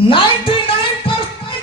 99%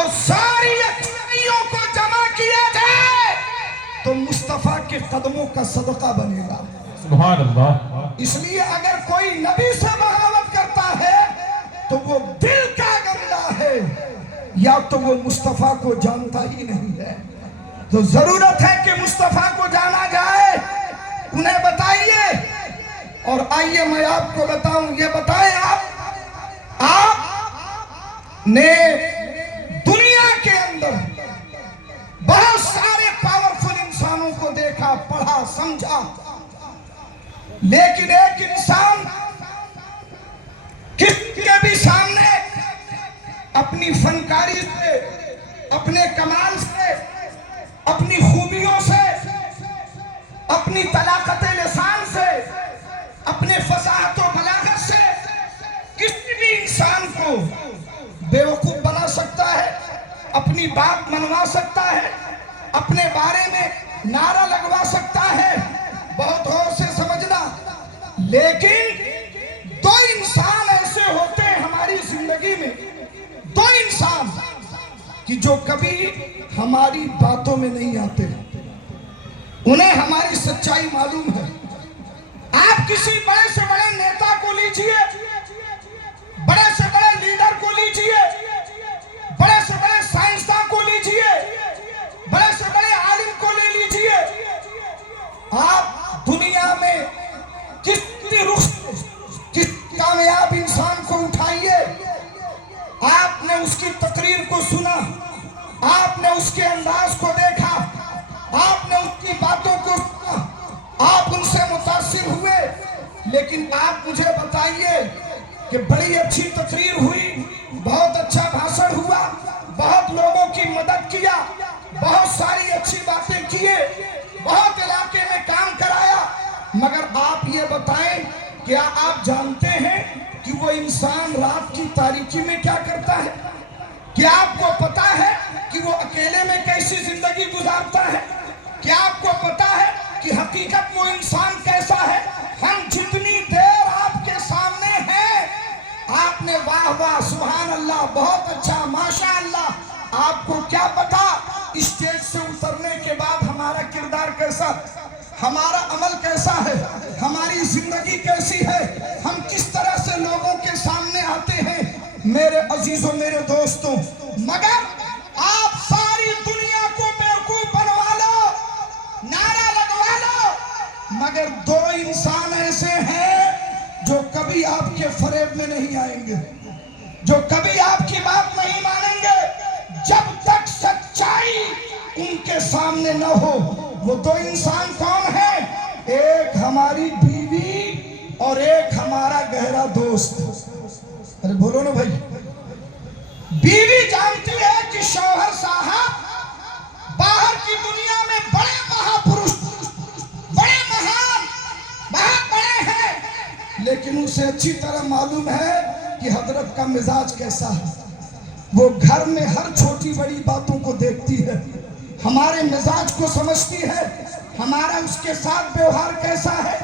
اور ساری اچھائیوں کو جمع کیا جائے تو مصطفیٰ کے قدموں کا صدقہ بنے گا۔ سبحان اللہ۔ اس لیے اگر کوئی نبی سے بغاوت کرتا ہے تو وہ دل کا گندا ہے، یا تو وہ مصطفیٰ کو جانتا ہی نہیں ہے۔ تو ضرورت ہے کہ مصطفیٰ کو جانا جائے، انہیں بتائیے۔ اور آئیے میں آپ کو بتاؤں، یہ بتائیں آپ نے دنیا کے اندر بہت سارے پاورفل انسانوں کو دیکھا، پڑھا، سمجھا، لیکن ایک انسان کسی کے بھی سامنے اپنی فنکاری سے، اپنے کمال سے، اپنی خوبیوں سے، اپنی طلاقت لسان سے، اپنے فصاحت و بلاغت سے کسی بھی انسان کو بیوقوف بنا سکتا ہے، اپنی بات منوا سکتا ہے، اپنے بارے میں نعرہ لگوا سکتا ہے۔ بہت غور سے سمجھنا، لیکن دو انسان ایسے ہوتے ہیں ہماری زندگی میں، دو انسان کہ جو کبھی ہماری باتوں میں نہیں آتے، انہیں ہماری سچائی معلوم ہے۔ آپ کسی بڑے سے بڑے نیتا کو لیجئے، بڑے سے بڑے لیڈر کو لیجئے، بڑے سے بڑے سائنسداں کو لیجئے، بڑے سے بڑے عالم کو لے لیجئے، آپ دنیا میں کس کامیاب انسان کو اٹھائیے، آپ نے اس کی تقریر کو سنا، آپ نے اس کے انداز کو دیکھا، آپ نے اس کی باتوں کو سنا، آپ ان سے متاثر ہوئے، لیکن آپ مجھے بتائیے کہ بڑی اچھی تقریر ہوئی، بہت اچھا بھاشن ہوا، بہت لوگوں کی مدد کیا، بہت ساری اچھی باتیں کیے، بہت علاقے میں کام کرایا، مگر آپ یہ بتائیں کیا آپ جانتے ہیں کہ وہ انسان رات کی تاریکی میں کیا کرتا ہے؟ کیا آپ کو پتا ہے کہ وہ اکیلے میں کیسی زندگی گزارتا ہے؟ کیا آپ کو پتا ہے کہ حقیقت وہ انسان کیسا ہے؟ ہم جتنی دیر آپ کے سامنے ہیں، آپ نے واہ واہ سبحان اللہ بہت اچھا ماشاء اللہ، آپ کو کیا پتا اسٹیج سے اترنے کے بعد ہمارا کردار کیسا، ہمارا عمل کیسا ہے، ہماری زندگی کیسی ہے، ہم کس طرح سے لوگوں کے سامنے آتے ہیں۔ میرے عزیزوں، میرے دوستوں، مگر آپ ساری دنیا کو بیوقوف بنوا لو، نعرہ لگوا لو، مگر دو انسان ایسے ہیں جو کبھی آپ کے فریب میں نہیں آئیں گے، جو کبھی آپ کی بات نہیں مانیں گے جب تک سچائی ان کے سامنے نہ ہو۔ وہ دو انسان کون ہیں؟ ایک ہماری بیوی اور ایک ہمارا گہرا دوست۔ ارے بولو نا بھائی، بیوی جانتی ہے کہ شوہر صاحب باہر کی دنیا میں بڑے مہاپرش، بڑے مہان، بہت بڑے ہیں، لیکن اسے اچھی طرح معلوم ہے کہ حضرت کا مزاج کیسا ہے۔ وہ گھر میں ہر چھوٹی بڑی باتوں کو دیکھتی ہے، ہمارے مزاج کو سمجھتی ہے، ہمارا اس کے ساتھ بیوہار کیسا ہے،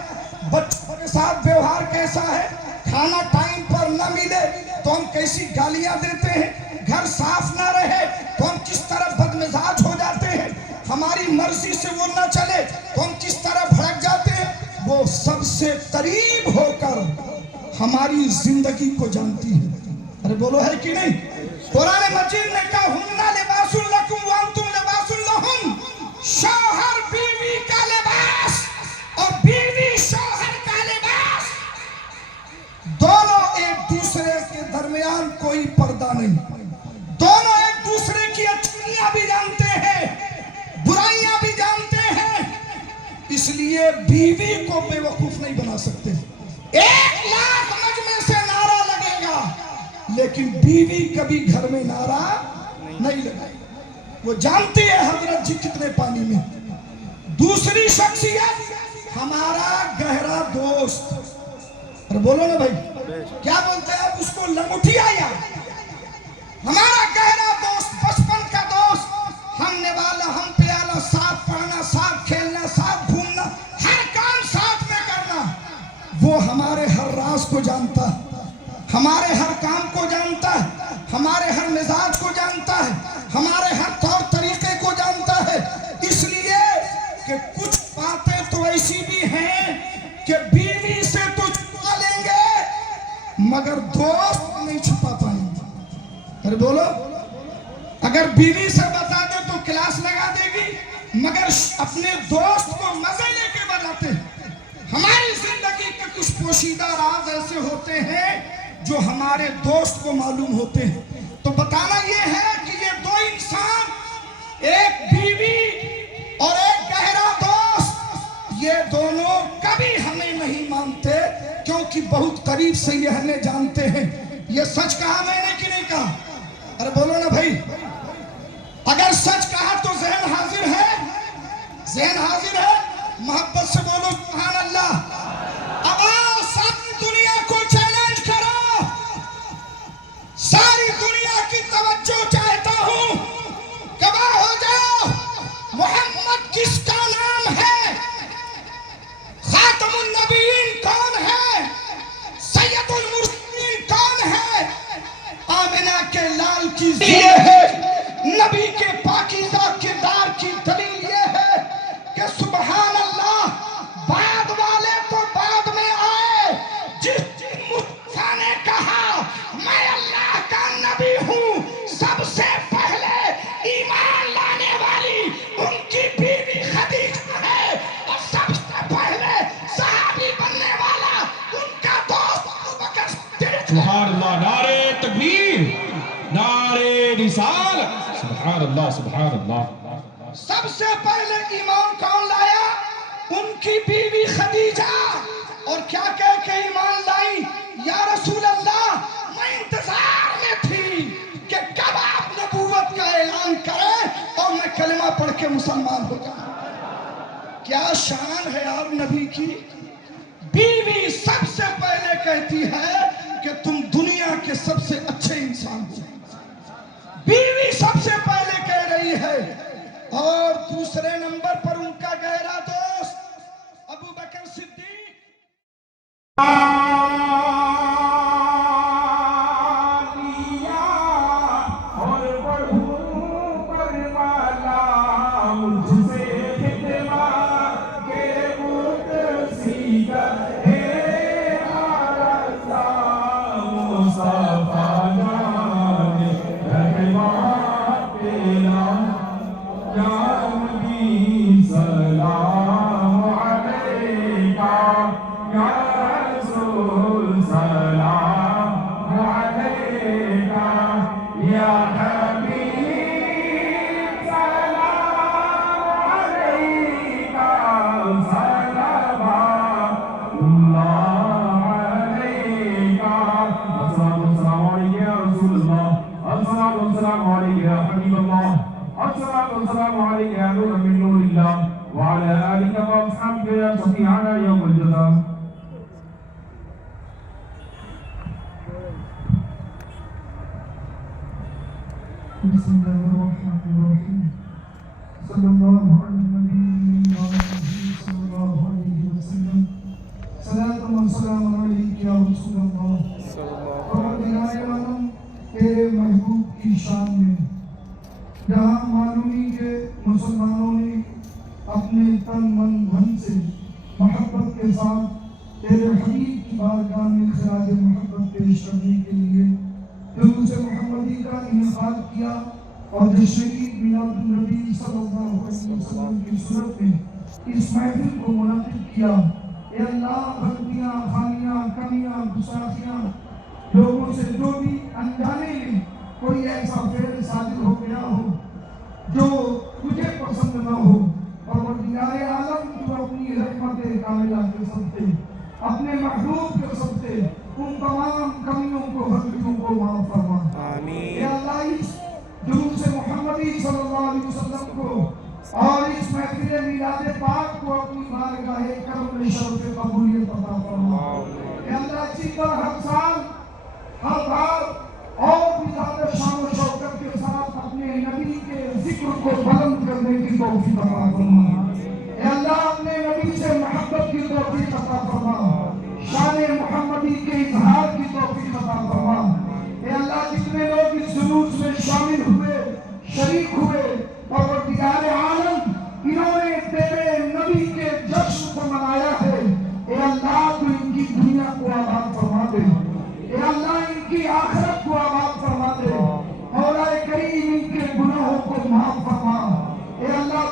بچوں کے ساتھ بیوہار کیسا ہے، کھانا ٹائم پر نہ ملے تو ہم کیسی گالیاں دیتے ہیں، گھر صاف نہ رہے تو ہم کس طرح بدمزاج ہو جاتے ہیں، ہماری مرضی سے وہ نہ چلے تو ہم کس طرح بھڑک جاتے ہیں۔ وہ سب سے قریب ہو کر ہماری زندگی کو جانتی ہے۔ ارے بولو ہے کہ نہیں؟ قرآن مجید نے کہا ہُنَّ لِبَاسٌ لَكُمْ وَأَنْتُمْ لِبَاسٌ لَهُنَّ، شوہر بیوی کا لباس اور بیوی شوہر کا لباس، دونوں ایک دوسرے کے درمیان کوئی پردہ نہیں، دونوں ایک دوسرے کی اچھائیاں بھی جانتے ہیں، برائیاں بھی جانتے ہیں، اس لیے بیوی کو بے وقوف نہیں بنا سکتے۔ 1,00,000 مجمع سے نعرہ لگے گا لیکن بیوی کبھی گھر میں نعرہ نہیں لگائے، وہ جانتی ہے حضرت جی کتنے پانی میں۔ دوسری شخصیت ہمارا گہرا دوست، اور بولو نا بھائی کیا بولتے ہیں آپ اس کو، لنگوٹیا یا ہمارا گہرا دوست، بچپن کا دوست، ہم نوالا ہم پیالا، ساتھ پڑھنا، ساتھ کھیلنا، ساتھ گھومنا، ہر کام ساتھ میں کرنا، وہ ہمارے ہر راز کو جانتا ہے، ہمارے ہر کام کو جانتا ہے، ہمارے ہر ہر مزاج کو جانتا ہے، ہمارے ہر طور طریقے کو جانتا ہے، اس لیے کہ کچھ باتیں تو ایسی بھی ہیں کہ بیوی سے تو چھپا لیں گے مگر دوست نہیں چھپا پائیں گے۔ ارے بولو، اگر بیوی سے بتا دے تو کلاس لگا دے گی مگر اپنے دوست کو مزے لے کے بتاتے ہیں۔ ہماری زندگی کے کچھ پوشیدہ راز ایسے ہوتے ہیں جو ہمارے دوست کو معلوم ہوتے ہیں۔ تو بتانا یہ ہے کہ یہ دو انسان، ایک بیوی اور ایک گہرا دوست، یہ دونوں کبھی ہمیں نہیں مانتے کیونکہ بہت قریب سے یہ ہمیں جانتے ہیں۔ یہ سچ کہا میں نے کہ نہیں کہا؟ ارے بولو نا بھائی، اگر سچ کہا تو ذہن حاضر ہے؟ ذہن حاضر ہے؟ محبت سے بولو سبحان اللہ۔ اب آؤ ساری دنیا کو چیلنج کرو، ساری دنیا کی توجہ چاہتا ہوں، گواہ ہو جاؤ محمد کس کا نام ہے، خاتم النبیین کون ہے، سید المرسلین کون ہے؟ آمنہ کے لال کی یہ ہے، نبی کے پاکیزہ کردار کی دلیل یہ ہے کہ سبحان اللہ، بعد والے تو بعد میں آئے، جس دن مصطفیٰ نے کہا میں اللہ کا نبی ہوں، سب سے پہلے ایمان لانے والی ان کی بیوی خدیجہ ہے، اور سب سے پہلے صحابی بننے والا ان کا دوست ابوبکر صدیق۔ سبحان اللہ، نعرے تکبیر، نعرے رسالت، سبحان اللہ سبحان اللہ۔ سب سے پہلے ایمان کون لایا؟ ان کی بیوی خدیجہ، اور کیا کہہ کے ایمان لائی؟ یا رسول اللہ، میں انتظار میں تھی کہ کب آپ نبوت کا اعلان کریں اور میں کلمہ پڑھ کے مسلمان ہو جاؤں۔ کیا شان ہے یار نبی کی! بیوی سب سے پہلے کہتی ہے کہ تم دنیا کے سب سے اچھے انسان ہو، بیوی سب سے پہلے کہہ رہی ہے۔ اور دوسرے نمبر پر ان کا گہرا دوست ابوبکر صدیق۔ اور بڑھوں پر والا مجھ سے خدمت کے متصیدہ ہے آرزا مصطفیٰ جان رحمت تیرا یا نبی سلام علیکہ یا رسول سلام علیکہ یا حبیب سلام علیکہ صلوات اللہ علیکہ۔ السلام علیکم یا رسول اللہ، السلام علیکم یا حبیب اللہ، السلام علیکم یا نور من نور اللہ، وعلى آلك وأصحابك يا شفيعنا يوم الجزاء۔ بسم الله الرحمن الرحيم، صلى الله على النبي صلى الله عليه وسلم، صلاة وسلام عليك يا رسول الله۔ اور دنائے عالم تیرے محبوب کی شان میں جہاں معلومی کہ مسلمانوں نے اپنے تن من دھن سے محبت کے ساتھ تیرے حبیب کی بارگاہ میں خراج محبت پیش کرنے کے لیے دروس محمدی کا انعقاد کیا، اور جشن میلاد النبی صلی اللہ علیہ وسلم کی صورت میں اس محفل کو منعقد کیا۔ اے اللہ، غلطیاں، خامیاں، کمیاں، گستاخیاں، لوگوں سے جو بھی انجانے میں کوئی ایسا فعل صادر ہو گیا ہو جو تجھے پسند نہ ہو، پروردگار عالم تو اپنی رحمت کاملہ کے صدقے اپنے محبوب کے صدقے ان تمام کمیوں کو، غلطیوں کو معاف فرما۔ اے اللہ، اس جلوس محمدی صلی اللہ علیہ وسلم کو اور اس محفل میلاد پاک کو اپنی بارگاہ کرم میں شرف قبولیت عطا فرما۔ اے اللہ، اسی طرح ہر سال، ہر بار اور بھی زیادہ شان و شوکت کے ساتھ اپنے نبی کے ذکر کو بلند کرنے کی توفیق عطا فرما۔ اے اللہ، اپنے نبی سے محبت کی توفیق عطا فرما، شان محمدی کے اظہار کی توفیق عطا فرما۔ اے اللہ، جتنے لوگ اس جلوس میں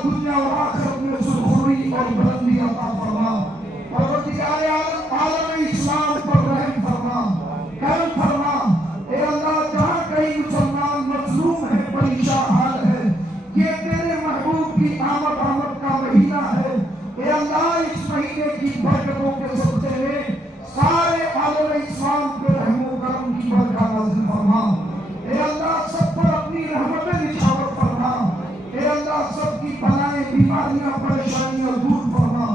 دنیا اور آخرت میں سرخروئی اور بلندی عطا فرما پروردگار عالم عالم اسلام پر رحم فرما کرم فرما اے اللہ جہاں کئی مسلمان مظلوم ہے پریشان حال ہے یہ تیرے محبوب کی آمد کا مہینہ ہے اے اللہ اس مہینے کی برکتوں کے صدقے میں سارے عالم اسلام پہ رحم و کرم کی برکت نازل فرما اے اللہ سب پر اپنی رحمتیں نچھاور فرما اے اللہ سب کی بلائیں بیماریاں پریشانیاں دور فرما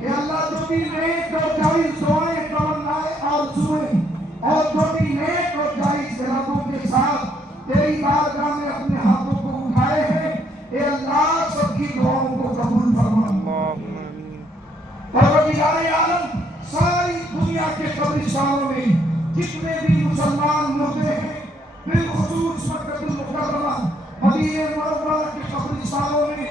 اے اللہ جو بھی نیک اور جائز دعائیں تمنائیں آرزوئیں اور جو بھی نیک اور جائز ارادوں کے ساتھ تیری بارگاہ میں اپنے ہاتھوں کو اٹھائے ہیں اے اللہ سب کی دعاؤں کو قبول فرما پروردگار عالم ساری دنیا کے قبرستانوں میں جتنے بھی مسلمان مردے ہیں بالخصوص مکہ المکرمہ مدینہ منورہ کے قبرستانوں میں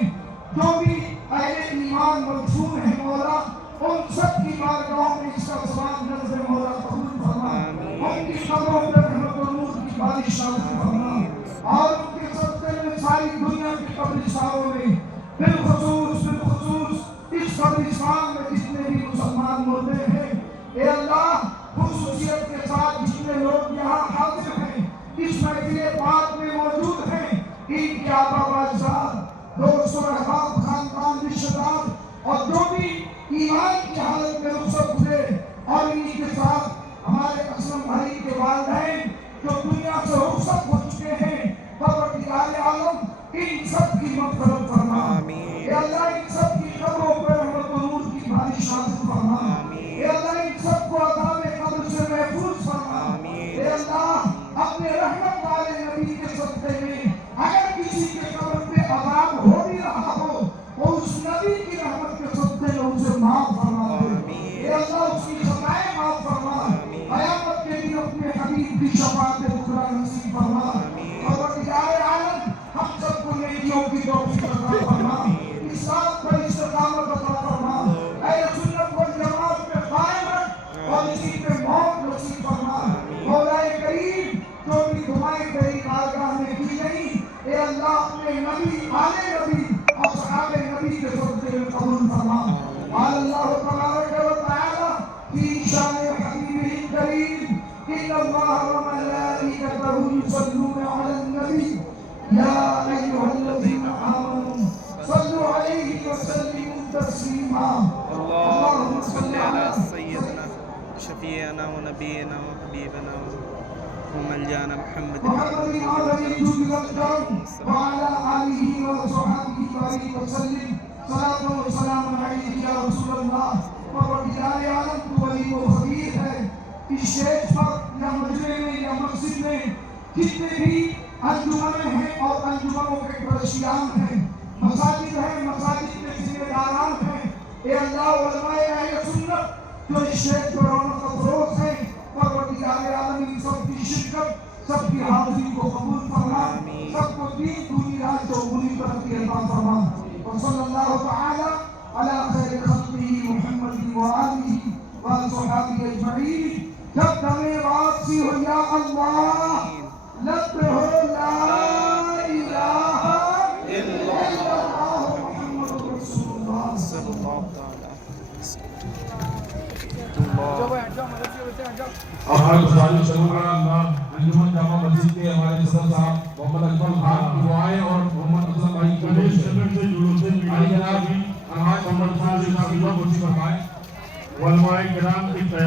جو بھی اہل ایمان مدفون ہیں مولا ان سب کی بارگاہوں میں اس کا ثواب نزل مولا قبول فرما ان کی قبروں پر رحمت و نور کی بارش نازل فرما اور ان کے صدقے میں ساری دنیا کے قبرستانوں میں بالخصوص اس قبرستان میں جتنے بھی مسلمان مردے ہیں اے اللہ خصوصیت کے ساتھ جتنے لوگ یہاں حاضر ہیں اس محفل پاک میں موجود ہیں ان کے آبا و اجداد دوست و احباب خاندان رشتہ دار اور جو بھی ایمان کی حالت میں رخصت ہوئے اور انہی کے ساتھ ہمارے اسلم بھائی کے والدین جو دنیا سے رخصت ہو چکے ہیں پروردگار عالم ان سب کی مغفرت فرما اے اللہ ان سب کی قبروں پر رحمت و نور کی بارش نازل فرما اے اللہ ان سب کو عذاب قبر سے محفوظ فرما اے اللہ اپنے رحمت والے نبی کے صدقے میں اگر کسی کے قبر پہ عذاب ہو بھی رہا ہو تو اس نبی کی رحمت کے صدقے میں اسے معاف فرما دے اے اللہ اس کی خطائیں معاف فرما قیامت کے دن اپنے حبیب کی شفاعت بکرا نصیب فرما پروردگار عالم ہم سب کو نیکیوں کی توفیق عطا فرما اسلام پر استقامت عطا فرما اے سنت والجماعت پہ قائم رکھ اور اسی پہ موت نصیب فرما مولا کریم جو بھی دعائیں تیری بارگاہ میں کی گئی اے اللہ اپنے نبی آل نبی اور صحابہ نبی کے صدقے میں قبول فرما قال اللہ تبارک و تعالی فی شان حبیبہ الکریم ان اللہ وملائکتہ یصلون علی النبی یا ایھا الذین آمنوا صلوا علیہ وسلموا تسلیما اللهم صل على سيدنا شفيعنا ونبينا وحبيبنا وملجانا محمد محمد العظيم الجود والكرم وعلى آله وصحبه وسلم صلاة وسلام عليك يا رسول اللہ پروردگار عالم تو ولی و خبیر ہے اس شیخ پر یا مجرے میں یا مسجد میں جتنے بھی انجمن ہیں اور انجمنوں کے پرشیان ہیں مساجد ہیں مساجد کے ذمہ داران ہیں اے اللہ علماء اہل سنت جو اس شیخ پر رونق افروز ہیں پروردگار عالم ان سب کی شرکت سب کی حاضری کو قبول فرما سب کو دین دنیا جو بنی ترقی عطا فرما وصلی اللہ تعالی علی خیر خلقہ محمد وآلہ وصحبہ اجمعین جب دمیں واپسی ہو یا اللہ لب پہ ہو لا الہ الا اللہ محمد رسول اللہ صلی اللہ تعالی ہمارے بزرگ اللہ انجمن جامع مسجد کے ہمارے صدر صاحب محمد اکبر خان کی دعائیں اور محمد افضل بھائی کی آئی جناب ہمارے محمد صاحب کی فرمائیں علماء کرام کی قیادت